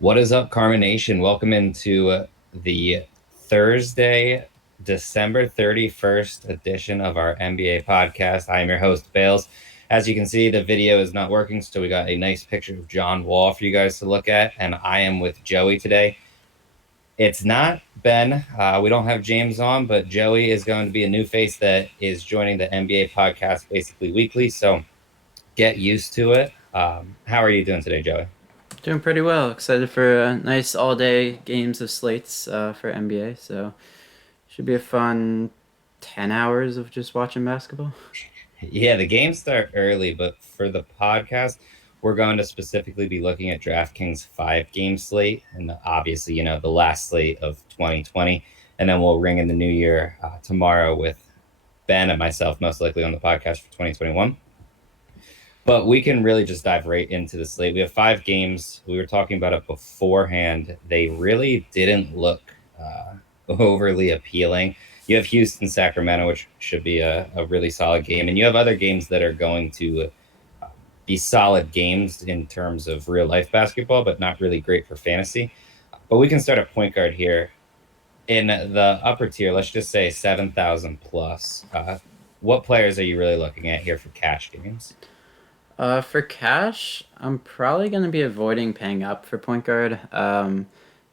What is up, Karma Nation? Welcome into the Thursday, December 31st edition of our NBA podcast. I am your host, Bales. As you can see, the video is not working, so we got a nice picture of John Wall for you guys to look at, and I am with Joey today. It's not Ben. We don't have James on, but Joey is going to be a new face that is joining the NBA podcast basically weekly, so get used to it. How are you doing today, Joey? Doing pretty well. Excited for nice all-day games of slates for NBA. So should be a fun 10 hours of just watching basketball. Yeah, the games start early, but for the podcast, we're going to specifically be looking at DraftKings 5 game slate and obviously, the last slate of 2020. And then we'll ring in the new year tomorrow with Ben and myself, most likely on the podcast for 2021. But we can really just dive right into the slate. We have 5 games. We were talking about it beforehand. They really didn't look overly appealing. You have Houston, Sacramento, which should be a really solid game. And you have other games that are going to be solid games in terms of real life basketball, but not really great for fantasy. But we can start at point guard here. In the upper tier, let's just say 7,000 plus. What players are you really looking at here for cash games? For cash, I'm probably going to be avoiding paying up for point guard.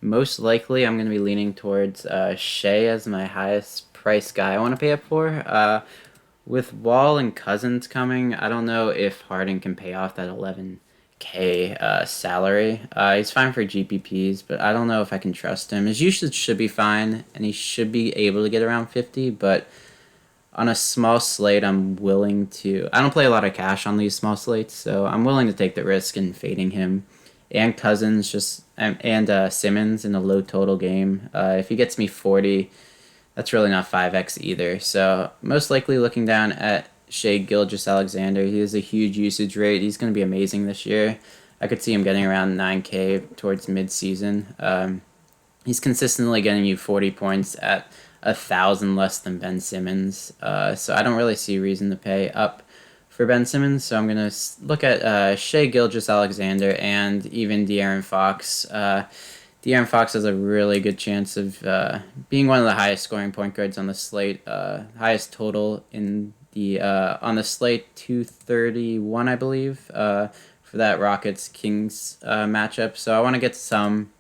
Most likely, I'm going to be leaning towards Shea as my highest price guy I want to pay up for. With Wall and Cousins coming, I don't know if Harden can pay off that 11K salary. He's fine for GPPs, but I don't know if I can trust him. His usage should be fine, and he should be able to get around 50, but on a small slate, I'm willing to. I don't play a lot of cash on these small slates, so I'm willing to take the risk in fading him and Cousins and Simmons in a low total game. If he gets me 40, that's really not 5x either. So most likely looking down at Shea Gilgeous-Alexander. He has a huge usage rate. He's going to be amazing this year. I could see him getting around 9K towards mid-season. He's consistently getting you 40 points at 1,000 less than Ben Simmons. So I don't really see reason to pay up for Ben Simmons. So I'm going to look at Shea Gilgeous-Alexander and even De'Aaron Fox. De'Aaron Fox has a really good chance of being one of the highest scoring point guards on the slate. Highest total in the on the slate, 231, I believe, for that Rockets Kings matchup. So I want to get some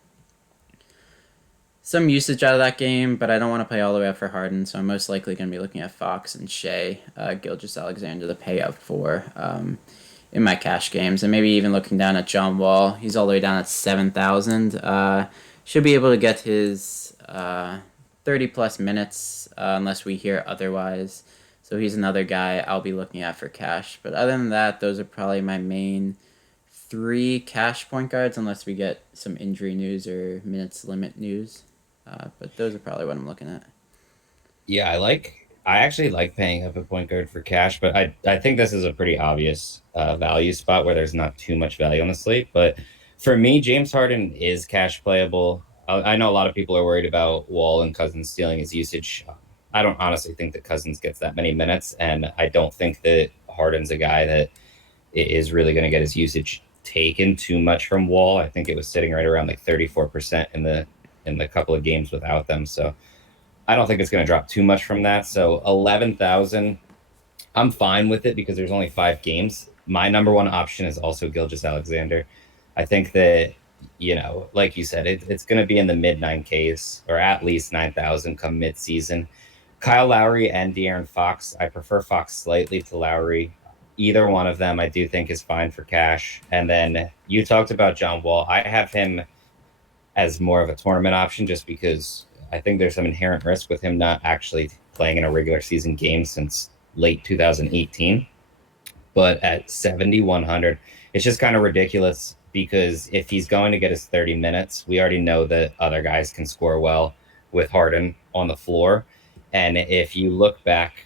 usage out of that game, but I don't want to pay all the way up for Harden, so I'm most likely going to be looking at Fox and Shea, Gilgeous-Alexander to pay up for in my cash games, and maybe even looking down at John Wall. He's all the way down at 7,000. Should be able to get his 30-plus minutes unless we hear otherwise. So he's another guy I'll be looking at for cash. But other than that, those are probably my main 3 cash point guards unless we get some injury news or minutes limit news. But those are probably what I'm looking at. Yeah, I actually like paying up a point guard for cash, but I think this is a pretty obvious value spot where there's not too much value on the slate. But for me, James Harden is cash playable. I know a lot of people are worried about Wall and Cousins stealing his usage. I don't honestly think that Cousins gets that many minutes, and I don't think that Harden's a guy that is really going to get his usage taken too much from Wall. I think it was sitting right around like 34% in the couple of games without them. So I don't think it's going to drop too much from that. So 11,000, I'm fine with it because there's only 5 games. My number one option is also Gilgeous-Alexander. I think that, like you said, it's going to be in the mid 9Ks or at least 9,000 come mid-season. Kyle Lowry and De'Aaron Fox. I prefer Fox slightly to Lowry. Either one of them I do think is fine for cash. And then you talked about John Wall. I have him as more of a tournament option just because I think there's some inherent risk with him not actually playing in a regular season game since late 2018. But at 7,100, it's just kind of ridiculous because if he's going to get his 30 minutes, we already know that other guys can score well with Harden on the floor. And if you look back,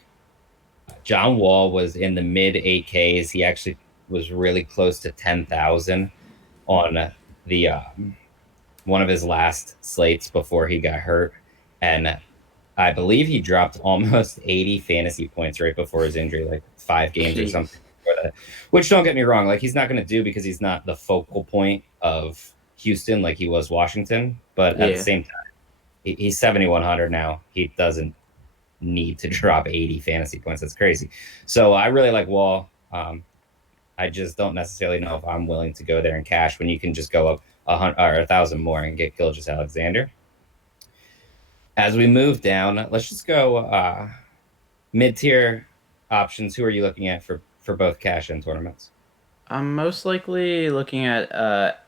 John Wall was in the mid 8Ks. He actually was really close to 10,000 on the one of his last slates before he got hurt. And I believe he dropped almost 80 fantasy points right before his injury, like 5 games or Jeez. something. Which don't get me wrong, like he's not going to do because he's not the focal point of Houston like he was Washington, but at the Yeah. same time, he's 7,100 now. He doesn't need to drop 80 fantasy points. That's crazy. So I really like Wall. I just don't necessarily know if I'm willing to go there in cash when you can just go up 1,000 more and get Gilgeous Alexander. As we move down, let's just go mid tier options. Who are you looking at for both cash and tournaments? I'm most likely looking at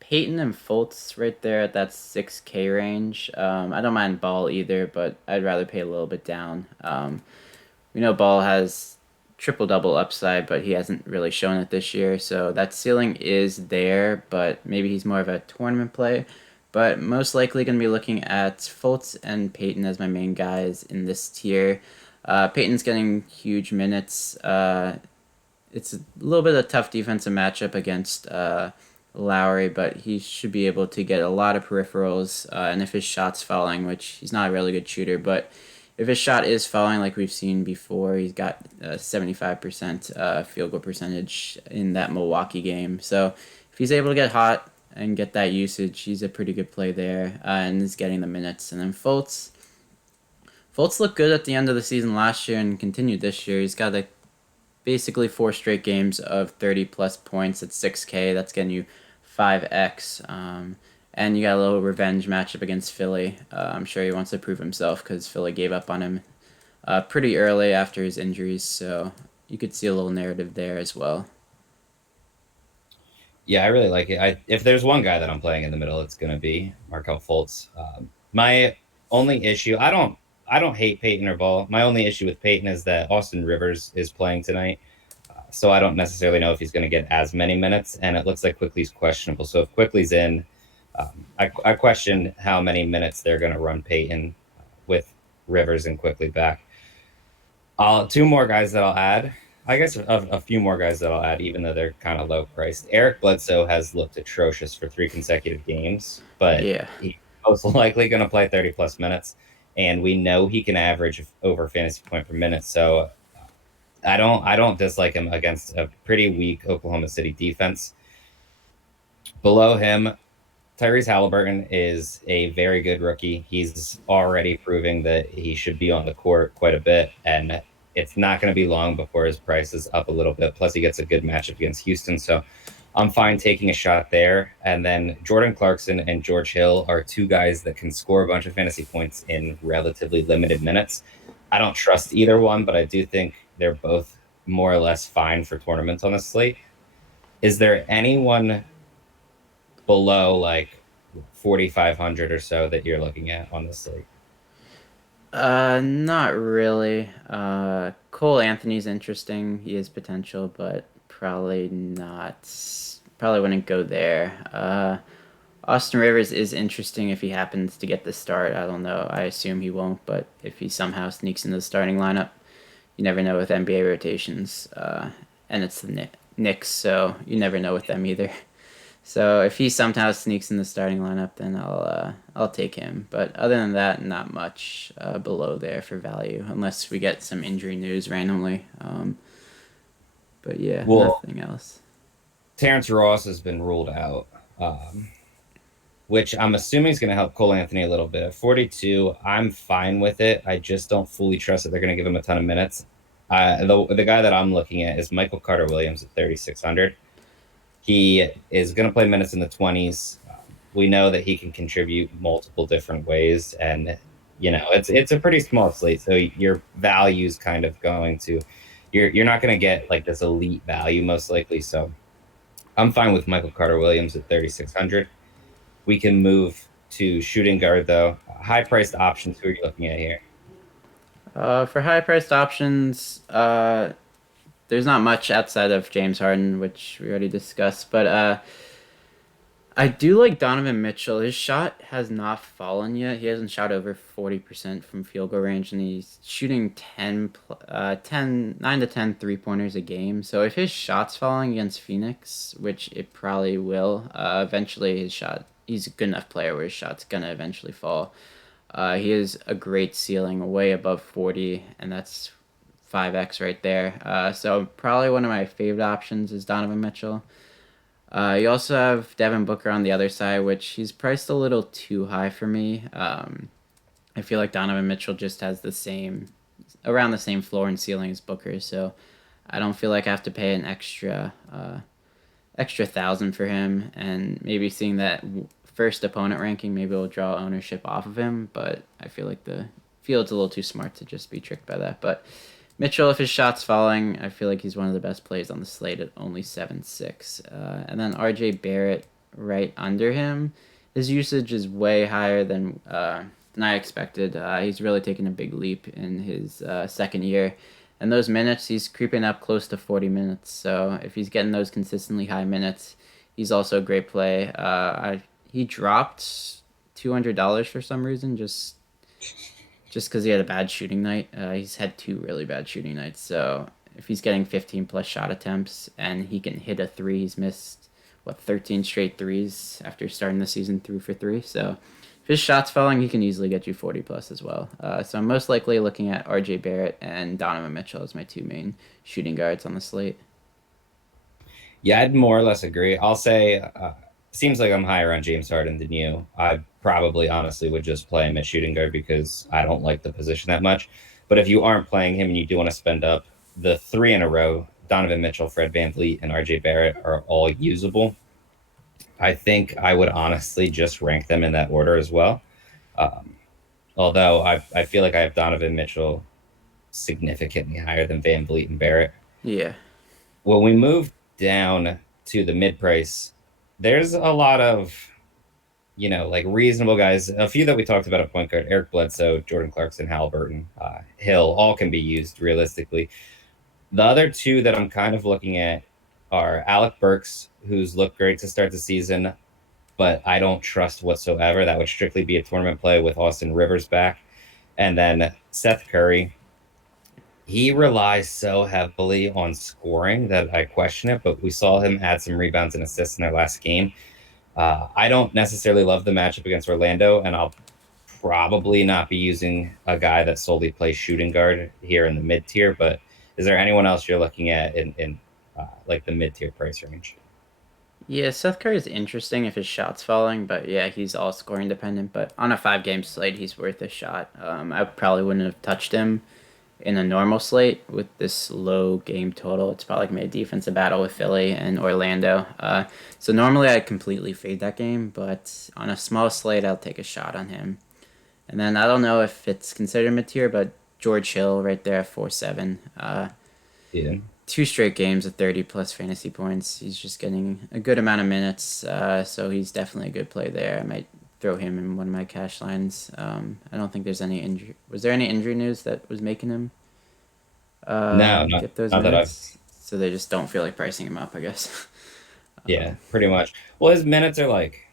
Peyton and Fultz right there at that 6K range. I don't mind Ball either, but I'd rather pay a little bit down. We know Ball has triple double upside, but he hasn't really shown it this year. So that ceiling is there, but maybe he's more of a tournament play. But most likely going to be looking at Fultz and Peyton as my main guys in this tier. Peyton's getting huge minutes. It's a little bit of a tough defensive matchup against Lowry, but he should be able to get a lot of peripherals. And if his shot's falling, which he's not a really good shooter, but if his shot is falling, like we've seen before, he's got 75% field goal percentage in that Milwaukee game. So if he's able to get hot and get that usage, he's a pretty good play there, and is getting the minutes. And then Fultz looked good at the end of the season last year and continued this year. He's got basically 4 straight games of 30 plus points at 6K. That's getting you 5x. And you got a little revenge matchup against Philly. I'm sure he wants to prove himself because Philly gave up on him pretty early after his injuries. So you could see a little narrative there as well. Yeah, I really like it. If there's one guy that I'm playing in the middle, it's going to be Markel Fultz. My only issue, I don't hate Peyton or Ball. My only issue with Peyton is that Austin Rivers is playing tonight, so I don't necessarily know if he's going to get as many minutes. And it looks like Quickly's questionable. So if Quickly's in, I question how many minutes they're going to run Peyton with Rivers and Quickly back. Two more guys that I'll add. I guess a few more guys that I'll add, even though they're kind of low priced. Eric Bledsoe has looked atrocious for 3 consecutive games, but Yeah. he's most likely going to play 30 plus minutes. And we know he can average over fantasy point per minute. So I don't dislike him against a pretty weak Oklahoma City defense. Below him, Tyreese Halliburton is a very good rookie. He's already proving that he should be on the court quite a bit, and it's not going to be long before his price is up a little bit. Plus, he gets a good matchup against Houston, so I'm fine taking a shot there. And then Jordan Clarkson and George Hill are two guys that can score a bunch of fantasy points in relatively limited minutes. I don't trust either one, but I do think they're both more or less fine for tournaments on the slate. Is there anyone below like 4,500 or so that you're looking at on this slate? Not really. Cole Anthony's interesting. He has potential, but probably not. Probably wouldn't go there. Austin Rivers is interesting if he happens to get the start. I don't know. I assume he won't, but if he somehow sneaks into the starting lineup, you never know with NBA rotations. And it's the Knicks, so you never know with them either. So if he somehow sneaks in the starting lineup, then I'll take him. But other than that, not much below there for value, unless we get some injury news randomly. But yeah, Well, nothing else. Terrence Ross has been ruled out, which I'm assuming is going to help Cole Anthony a little bit. At 42, I'm fine with it. I just don't fully trust that they're going to give him a ton of minutes. The guy that I'm looking at is Michael Carter Williams at 3,600. He is going to play minutes in the 20s. We know that he can contribute multiple different ways, and it's a pretty small slate, so your value is kind of going to you're not going to get like this elite value most likely. So I'm fine with Michael Carter Williams at 3,600. We can move to shooting guard though. High priced options. Who are you looking at here? For high priced options, there's not much outside of James Harden, which we already discussed. But I do like Donovan Mitchell. His shot has not fallen yet. He hasn't shot over 40% from field goal range, and he's shooting 9 to 10 3-pointers a game. So if his shot's falling against Phoenix, which it probably will, eventually he's a good enough player where his shot's going to eventually fall. He has a great ceiling, way above 40, and that's 5x right there. So probably one of my favorite options is Donovan Mitchell. You also have Devin Booker on the other side, which he's priced a little too high for me. I feel like Donovan Mitchell just has around the same floor and ceiling as Booker, so I don't feel like I have to pay an extra thousand for him. And maybe seeing that first opponent ranking, maybe will draw ownership off of him. But I feel like the field's a little too smart to just be tricked by that. But Mitchell, if his shot's falling, I feel like he's one of the best plays on the slate at only 7.6. And then RJ Barrett right under him. His usage is way higher than I expected. He's really taken a big leap in his second year. And those minutes, he's creeping up close to 40 minutes. So if he's getting those consistently high minutes, he's also a great play. He dropped $200 for some reason, just because he had a bad shooting night. He's had two really bad shooting nights. So if he's getting 15 plus shot attempts and he can hit a three, he's missed, 13 straight threes after starting the season 3 for 3. So if his shot's falling, he can easily get you 40 plus as well. So I'm most likely looking at RJ Barrett and Donovan Mitchell as my two main shooting guards on the slate. Yeah, I'd more or less agree. I'll say, seems like I'm higher on James Harden than you. I probably honestly would just play him at shooting guard because I don't like the position that much. But if you aren't playing him and you do want to spend up, the three in a row, Donovan Mitchell, Fred VanVleet, and RJ Barrett are all usable. I think I would honestly just rank them in that order as well. Um, Although I feel like I have Donovan Mitchell significantly higher than Van Vliet and Barrett. Yeah. When we move down to the mid price, there's a lot of, like reasonable guys. A few that we talked about at point guard: Eric Bledsoe, Jordan Clarkson, Halliburton, Hill, all can be used realistically. The other two that I'm kind of looking at are Alec Burks, who's looked great to start the season, but I don't trust whatsoever. That would strictly be a tournament play with Austin Rivers back. And then Seth Curry, he relies so heavily on scoring that I question it, but we saw him add some rebounds and assists in their last game. I don't necessarily love the matchup against Orlando, and I'll probably not be using a guy that solely plays shooting guard here in the mid tier. But is there anyone else you're looking at in like the mid tier price range? Yeah, Seth Curry is interesting if his shot's falling, but yeah, he's all scoring dependent. But on a 5 game slate, he's worth a shot. I probably wouldn't have touched him in a normal slate with this low game total. It's probably gonna be a defensive battle with Philly and Orlando. So normally I completely fade that game, but on a small slate, I'll take a shot on him. And then I don't know if it's considered mid tier, but George Hill right there at 4.7. Yeah. 2 straight games of 30 plus fantasy points. He's just getting a good amount of minutes, so he's definitely a good play there. I might throw him in one of my cash lines. I don't think there's any injury. Was there any injury news that was making him No, not get those not that I've. minutes? So they just don't feel like pricing him up, I guess. Yeah, pretty much. Well, his minutes are like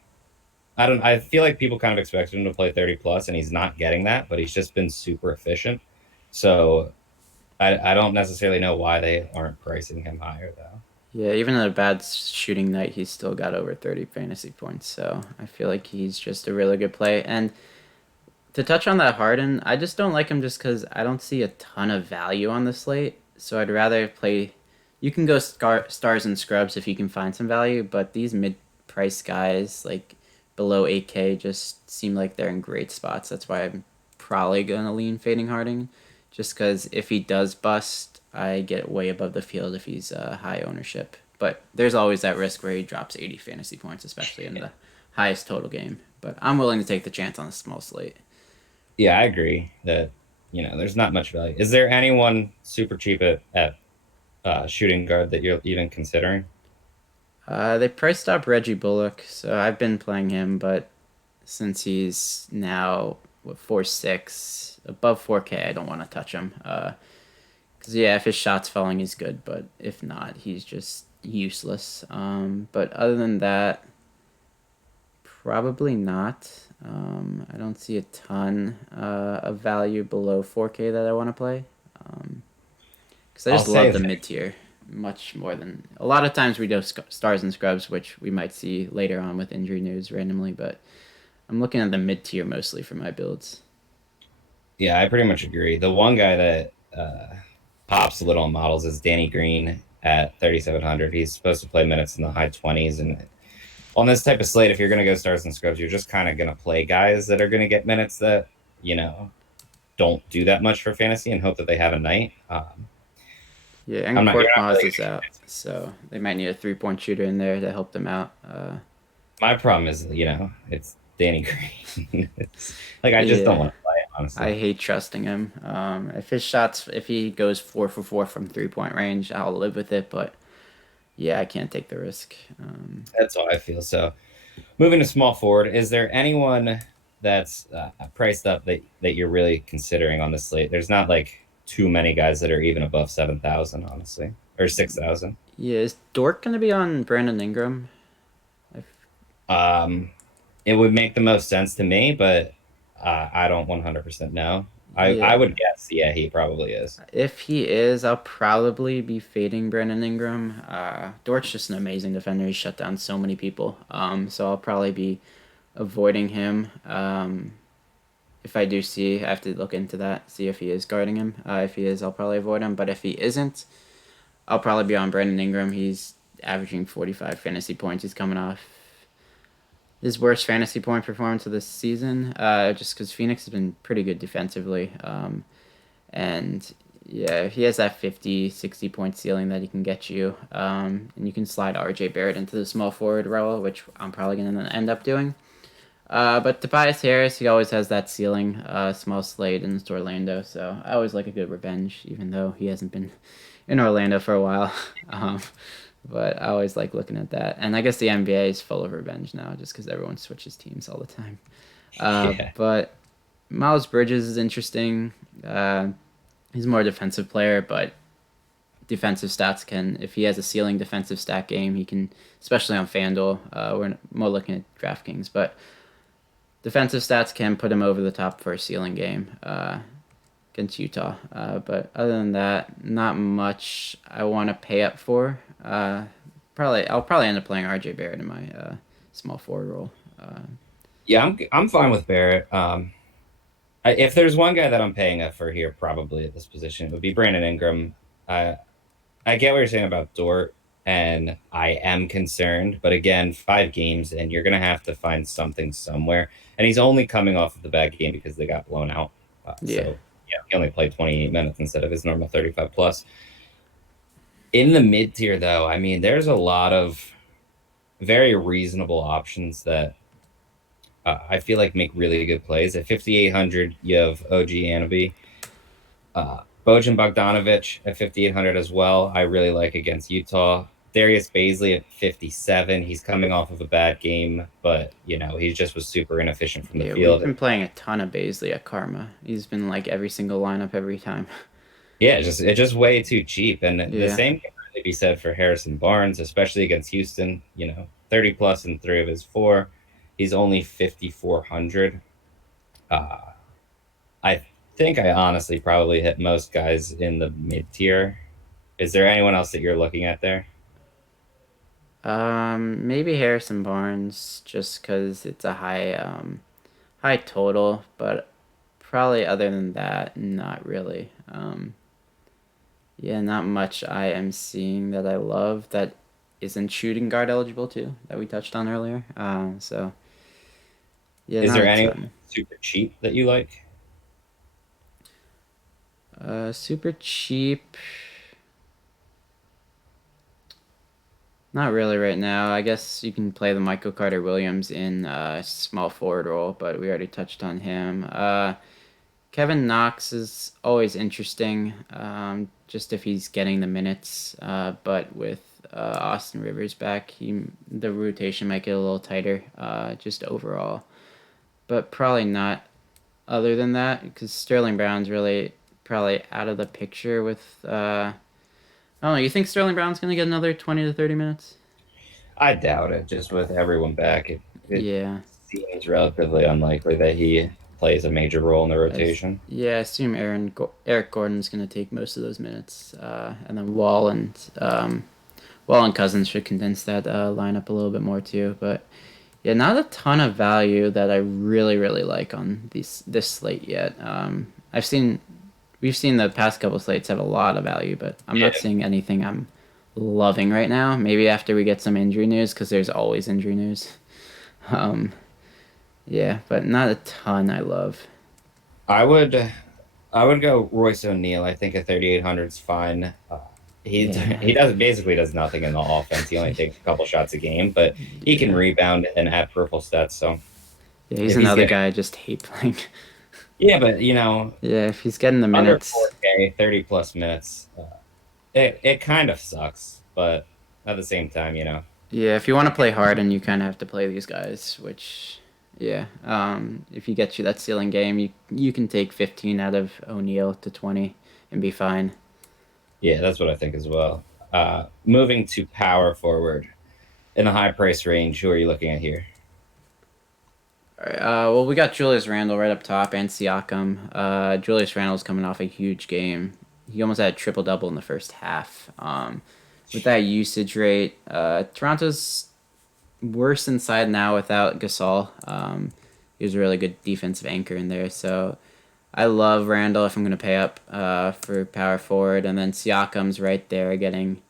I don't. I feel like people kind of expect him to play 30 plus, and he's not getting that. But he's just been super efficient. So I don't necessarily know why they aren't pricing him higher though. Yeah, even in a bad shooting night, he's still got over 30 fantasy points. So I feel like he's just a really good play. And to touch on that Harden, I just don't like him just because I don't see a ton of value on the slate. So I'd rather play. You can go stars and scrubs if you can find some value, but these mid price guys, like below 8K, just seem like they're in great spots. That's why I'm probably going to lean fading Harding. Just because if he does bust, I get way above the field if he's high ownership. But there's always that risk where he drops 80 fantasy points, especially in the highest total game. But I'm willing to take the chance on a small slate. Yeah, I agree that there's not much value. Is there anyone super cheap at shooting guard that you're even considering? They priced up Reggie Bullock, so I've been playing him, but since he's now 4.6 above 4K, I don't want to touch him. Because yeah, if his shot's falling, he's good, but if not, he's just useless. But other than that, probably not. I don't see a ton of value below 4K that I want to play. Because I I'll just love say the that. mid tier much more than a lot of times we do stars and scrubs, which we might see later on with injury news randomly. But I'm looking at the mid tier mostly for my builds. Yeah, I pretty much agree. The one guy that pops a little on models is Danny Green at 3,700. He's supposed to play minutes in the high 20s. And on this type of slate, if you're going to go stars and scrubs, you're just kind of going to play guys that are going to get minutes that, don't do that much for fantasy and hope that they have a night. Yeah, and I'm not, you're not Korkmaz really. is out, so they might need a 3-point shooter in there to help them out. My problem is, it's Danny Green. It's like I just don't Yeah, want to play it, I honestly. hate trusting him. If he goes 4 for 4 from 3-point range, I'll live with it. But yeah, I can't take the risk. That's how I feel. So moving to small forward, is there anyone that's priced up that you're really considering on the slate? There's not like too many guys that are even above 7,000, honestly, or 6,000. Yeah, is Dort gonna be on Brandon Ingram? If, Um, it would make the most sense to me, but I don't 100% know. I yeah, would guess, yeah, he probably is. if he is, I'll probably be fading Brandon Ingram. Dort's just an amazing defender. He shut down so many people. So I'll probably be avoiding him. If I do see, I have to look into that, see if he is guarding him. If he is, I'll probably avoid him. But if he isn't, I'll probably be on Brandon Ingram. He's averaging 45 fantasy points. He's coming off his worst fantasy point performance of this season, just because Phoenix has been pretty good defensively. And yeah, he has that 50, 60 point ceiling that he can get you. And you can slide RJ Barrett into the small forward role, which I'm probably going to end up doing. But Tobias Harris, he always has that ceiling, small slate against Orlando. So I always like a good revenge, even though he hasn't been in Orlando for a while. um, but I always like looking at that. And I guess the NBA is full of revenge now, just because everyone switches teams all the time. Yeah. But Miles Bridges is interesting. He's more a defensive player, but defensive stats can, if he has a ceiling defensive stat game, he can, especially on FanDuel. We're more looking at DraftKings, but defensive stats can put him over the top for a ceiling game against Utah. But other than that, not much I want to pay up for. I'll probably end up playing RJ Barrett in my small forward role. Yeah, I'm fine with Barrett. If there's one guy that I'm paying up for here, probably at this position, it would be Brandon Ingram. I get what you're saying about Dort, and I am concerned. But again, 5 games, and you're gonna have to find something somewhere. And he's only coming off of the bad game because they got blown out. Yeah, So yeah, he only played 28 minutes instead of his normal 35 plus. In the mid tier, though, I mean, there's a lot of very reasonable options that I feel like make really good plays. At 5,800, you have OG Anunoby. Bojan Bogdanovic at 5,800 as well. I really like against Utah. Darius Baisley at 57. He's coming off of a bad game, but he just was super inefficient from the yeah, we've field. been playing a ton of Baisley at Karma. He's been like every single lineup every time. Yeah, it's just way too cheap. And the Yeah, same can really be said for Harrison Barnes, especially against Houston. 30 plus in 3 of his 4. He's only 5,400. Uh, I think I honestly probably hit most guys in the mid tier. Is there anyone else that you're looking at there? maybe Harrison Barnes, just because it's a high total, but probably other than that, not really. Yeah, not much I am seeing that I love that isn't shooting guard eligible too, that we touched on earlier. So yeah, Is not there a anyone ton. super cheap that you like? Super cheap. Not really right now. I guess you can play the Michael Carter Williams in small forward role, but we already touched on him. Kevin Knox is always interesting, just if he's getting the minutes. But with Austin Rivers back, the rotation might get a little tighter, just overall. But probably not other than that, because Sterling Brown's really probably out of the picture with. I don't know. You think Sterling Brown's going to get another 20 to 30 minutes? I doubt it. Just with everyone back, it Yeah. seems relatively unlikely that he plays a major role in the rotation. Yeah, I assume Eric Gordon's going to take most of those minutes, and then Wall and Cousins should condense that lineup a little bit more too. But yeah, not a ton of value that I really really like on this slate yet. We've seen the past couple slates have a lot of value, but I'm not Yeah. seeing anything I'm loving right now. Maybe after we get some injury news, because there's always injury news. Um, yeah, but not a ton I love. I would I would go Royce O'Neal. I think a 3,800 is fine. He Yeah. does nothing in the offense. He only takes a couple shots a game, but he can Yeah. rebound and add purple stats. So Yeah, he's if he's another getting, guy I just hate playing. yeah, but Yeah, if he's getting the under minutes. 4K, 30 plus minutes, it kind of sucks. But at the same time, Yeah, if you want to play hard and you kind of have to play these guys, which, yeah, if you get you that ceiling game, you can take 15 out of O'Neal to 20 and be fine. yeah, that's what I think as well. Moving to power forward in the high price range, who are you looking at here? All right, well, we got Julius Randle right up top and Siakam. Julius Randle's coming off a huge game. He almost had a triple double in the first half. With that usage rate, Toronto's worse inside now without Gasol. He was a really good defensive anchor in there. So I love Randall if I'm going to pay up for power forward. And then Siakam's right there getting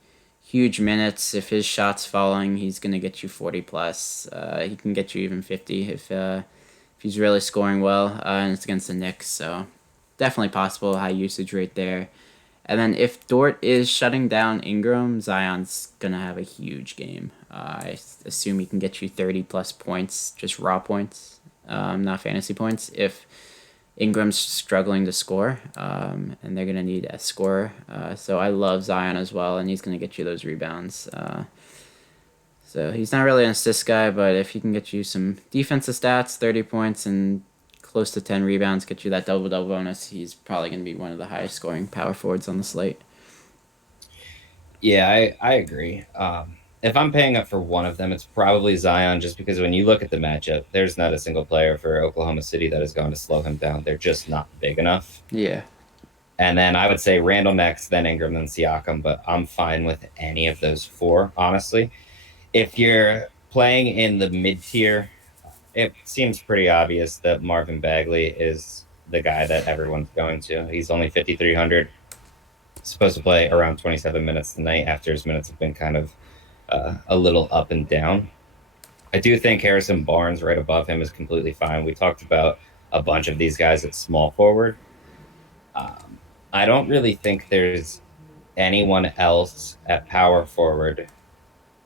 huge minutes. If his shot's falling, he's going to get you 40 plus. He can get you even 50 if he's really scoring well. And it's against the Knicks. So definitely possible high usage rate there. And then if Dort is shutting down Ingram, Zion's going to have a huge game. I assume he can get you 30 plus points, just raw points, not fantasy points, if Ingram's struggling to score, and they're going to need a scorer. So I love Zion as well, and he's going to get you those rebounds. So he's not really an assist guy, but if he can get you some defensive stats, 30 points, and close to 10 rebounds, get you that double double bonus, he's probably going to be one of the highest scoring power forwards on the slate. Yeah, I agree. If I'm paying up for one of them, it's probably Zion, just because when you look at the matchup, there's not a single player for Oklahoma City that is going to slow him down. They're just not big enough. Yeah. And then I would say Randall next, then Ingram, then Siakam, but I'm fine with any of those four, honestly. If you're playing in the mid tier, it seems pretty obvious that Marvin Bagley is the guy that everyone's going to. He's only 5,300, supposed to play around 27 minutes tonight after his minutes have been kind of a little up and down. I do think Harrison Barnes right above him is completely fine. We talked about a bunch of these guys at small forward. I don't really think there's anyone else at power forward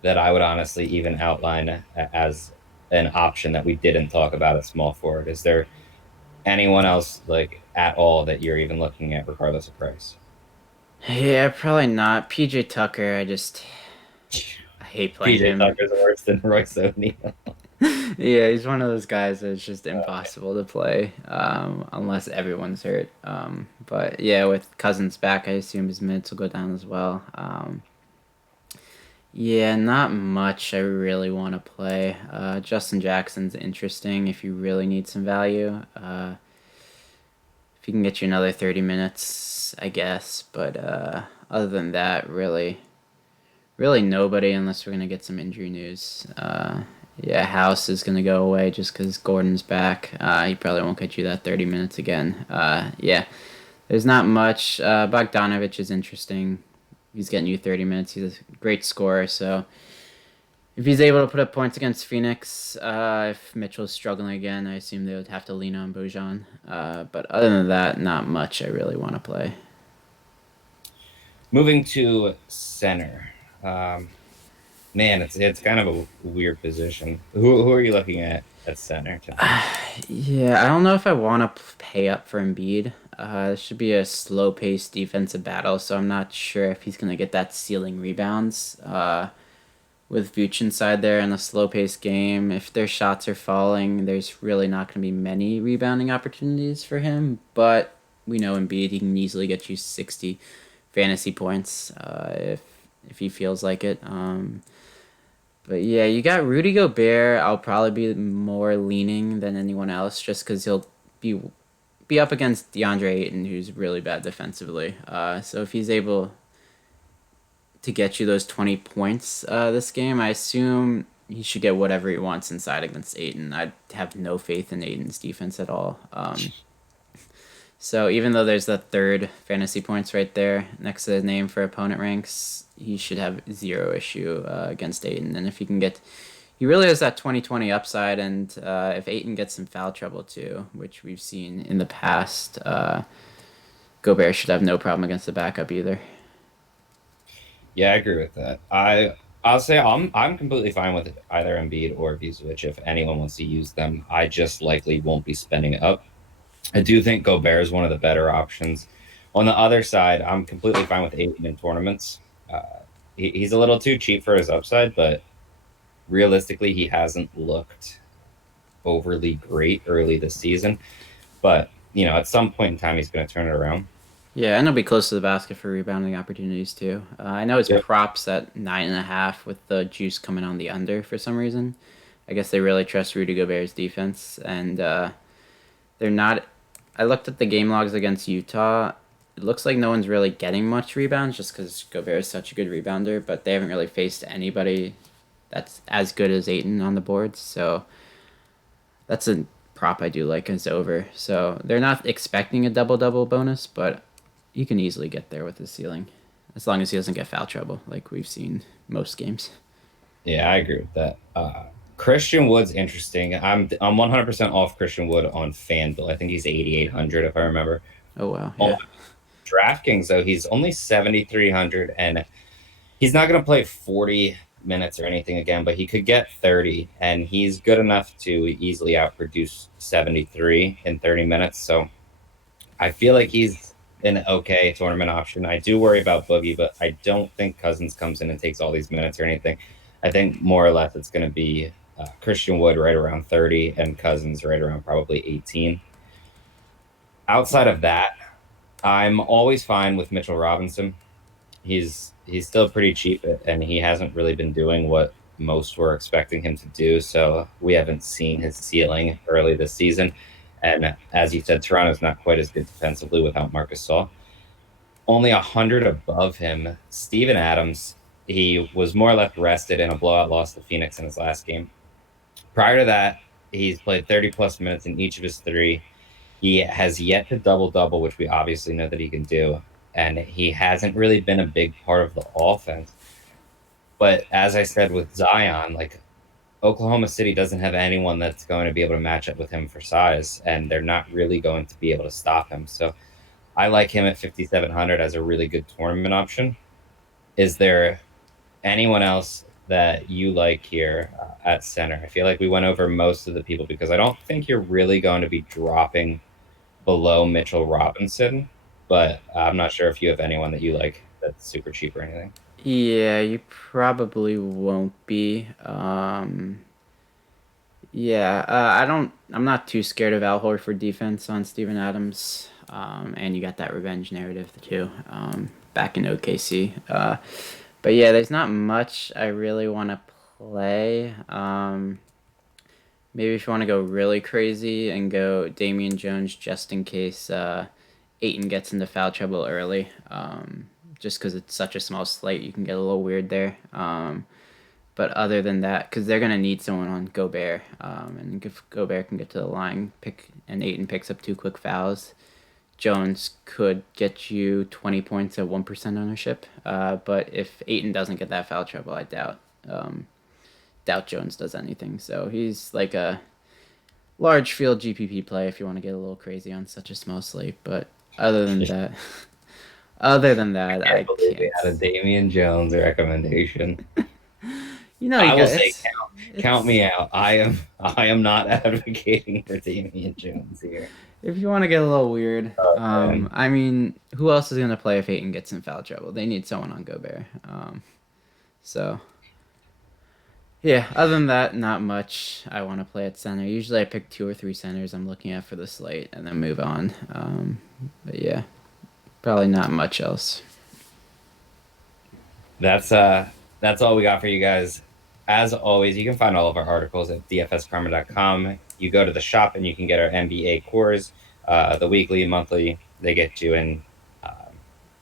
that I would honestly even outline as an option that we didn't talk about at small forward. Is there anyone else like at all that you're even looking at, regardless of price? Yeah, probably not. PJ Tucker, I hate playing PJ him. Tucker's worse than Royce O'Neal. Yeah, he's one of those guys that's just impossible to play unless everyone's hurt. But yeah, with Cousins back, I assume his minutes will go down as well. Yeah, not much I really want to play. Justin Jackson's interesting if you really need some value. If he can get you another 30 minutes, I guess. But other than that, really nobody unless we're going to get some injury news. Yeah, House is going to go away just because Gordon's back. He probably won't get you that 30 minutes again. Yeah, there's not much. Bogdanovich is interesting. He's getting you 30 minutes. He's a great scorer. So if he's able to put up points against Phoenix, if Mitchell's struggling again, I assume they would have to lean on Bojan. But other than that, not much I really want to play. Moving to center. Man, it's kind of a weird position. Who are you looking at center tonight? Yeah, I don't know if I want to pay up for Embiid. This should be a slow-paced defensive battle, so I'm not sure if he's gonna get that ceiling rebounds. With Vooch inside there in a slow-paced game, if their shots are falling, there's really not gonna be many rebounding opportunities for him. But we know Embiid, he can easily get you 60 fantasy points if he feels like it. But yeah, you got Rudy Gobert. I'll probably be more leaning than anyone else just because he'll be be up against DeAndre Ayton, who's really bad defensively. So if he's able to get you those 20 points this game, I assume he should get whatever he wants inside against Ayton. I have no faith in Ayton's defense at all. So even though there's the third fantasy points right there next to his name for opponent ranks, he should have zero issue against Aiton. And if he can get, he really has that 2020 upside. And if Aiton gets some foul trouble too, which we've seen in the past, Gobert should have no problem against the backup either. Yeah, I agree with that. I'll say I'm completely fine with either Embiid or Vucevic if anyone wants to use them. I just likely won't be spending it up. I do think Gobert is one of the better options. On the other side, I'm completely fine with Ayton in tournaments. He's a little too cheap for his upside, but realistically, he hasn't looked overly great early this season. But at some point in time, he's going to turn it around. Yeah, and he'll be close to the basket for rebounding opportunities too. I know his Yep. props at 9.5 with the juice coming on the under for some reason. I guess they really trust Rudy Gobert's defense, and they're not. I looked at the game logs against Utah. It looks like no one's really getting much rebounds just because Gobert is such a good rebounder, but they haven't really faced anybody that's as good as Aiton on the boards. So that's a prop I do like as over. So they're not expecting a double double bonus, but you can easily get there with his ceiling, as long as he doesn't get foul trouble, like we've seen most games. Yeah, I agree with that. Christian Wood's interesting. I'm 100% off Christian Wood on FanDuel. I think he's 8,800 if I remember. Oh wow, On yeah, DraftKings though, he's only 7,300, and he's not going to play 40 minutes or anything again, but he could get 30, and he's good enough to easily outproduce 73 in 30 minutes. So I feel like he's an okay tournament option. I do worry about Boogie, but I don't think Cousins comes in and takes all these minutes or anything. I think more or less it's going to be Christian Wood right around 30 and Cousins right around probably 18. Outside of that, I'm always fine with Mitchell Robinson. He's still pretty cheap, and he hasn't really been doing what most were expecting him to do. So we haven't seen his ceiling early this season. And as you said, Toronto's not quite as good defensively without Marcus Saul. Only 100 above him, Steven Adams. He was more or less rested in a blowout loss to Phoenix in his last game. Prior to that, he's played 30 plus minutes in each of his three. He has yet to double double, which we obviously know that he can do. And he hasn't really been a big part of the offense. But as I said with Zion, like Oklahoma City doesn't have anyone that's going to be able to match up with him for size, and they're not really going to be able to stop him. So I like him at 5,700 as a really good tournament option. Is there anyone else that you like here at center? I feel like we went over most of the people because I don't think you're really going to be dropping below Mitchell Robinson, but I'm not sure if you have anyone that you like that's super cheap or anything. yeah. You probably won't be. Yeah, I don't. I'm not too scared of Al Horford defense on Steven Adams. And you got that revenge narrative too. Back in OKC. But yeah, there's not much I really want to play. Maybe if you want to go really crazy and go Damian Jones just in case Aiton gets into foul trouble early. Just because it's such a small slate, you can get a little weird there. But other than that, because they're gonna need someone on Gobert, and if Gobert can get to the line, and Aiton picks up two quick fouls, Jones could get you 20 points at 1% ownership. But if Aiton doesn't get that foul trouble, I doubt Jones does anything. So he's like a large field GPP play if you want to get a little crazy on such a small slate. But other than that, other than that, I can't I believe we can't. had a Damian Jones recommendation. You know, you I will got say count it's me out. I am not advocating for Damian Jones here. if you want to get a little weird. And I mean, who else is gonna play if Aiton gets in foul trouble? They need someone on Gobert. So yeah. Other than that, not much I want to play at center. Usually, I pick two or three centers I'm looking at for the slate and then move on. But yeah, probably not much else. that's all we got for you guys. As always, you can find all of our articles at dfskarma.com. You go to the shop and you can get our NBA cores, the weekly, monthly. They get you in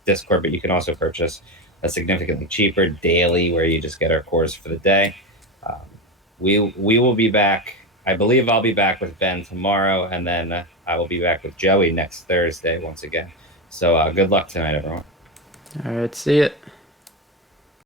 Discord, but you can also purchase a significantly cheaper daily where you just get our cores for the day. Um, we will be back. I believe I'll be back with Ben tomorrow, and then I will be back with Joey next Thursday once again. So good luck tonight, everyone. All right, see it.